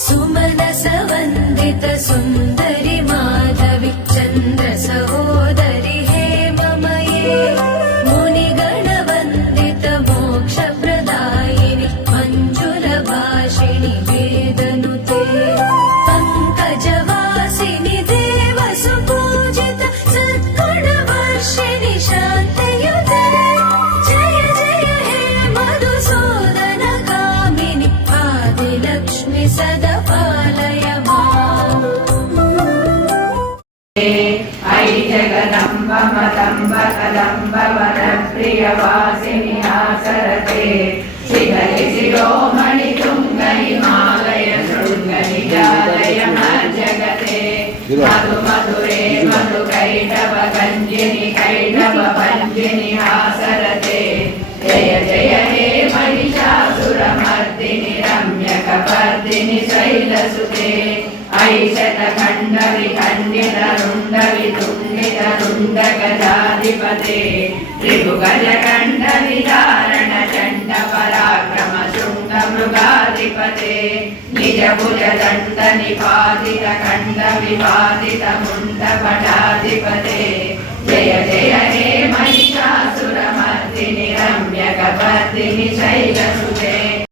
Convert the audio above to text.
सुमनसवन्दित सुन्दरि माधवि चन्द्र सहोदरि हेममये मुनिगणवन्दित मोक्षप्रदायिनि मञ्जुलभाषिणि वेदनुते पङ्कजवासिनि देवसुपूजित सद्गुणवर्षिणि शान्तयुते जय जय हे मधुसूदन कामिनि आदिलक्ष्मि सदा पालय माम्। ऐ जगदम्ब मदम्ब कदम्ब वनप्रियवासिनि आसरते शिखरि शिरोमणि तुङ्ग हिमालय शृङ्ग निजालय मज्जगते मधु मधुरे मधुकैटव गञ्जिनि कैटव भञ्जिनि आसरते जय जय हे महिषासुरमर्दिनि रम्यकपर्दिनि शैलसुते ऐशतखण्ड विखण्डित रुण्ड वितुण्डित रुण्ड गजाधिपते त्रिभुगजकण्ड विदारण चण्ड पराक्रम शृङ्ग मृगाधिपते निज भुज दण्ड निपातित खण्ड विवादित मुण्ड पटाधिपते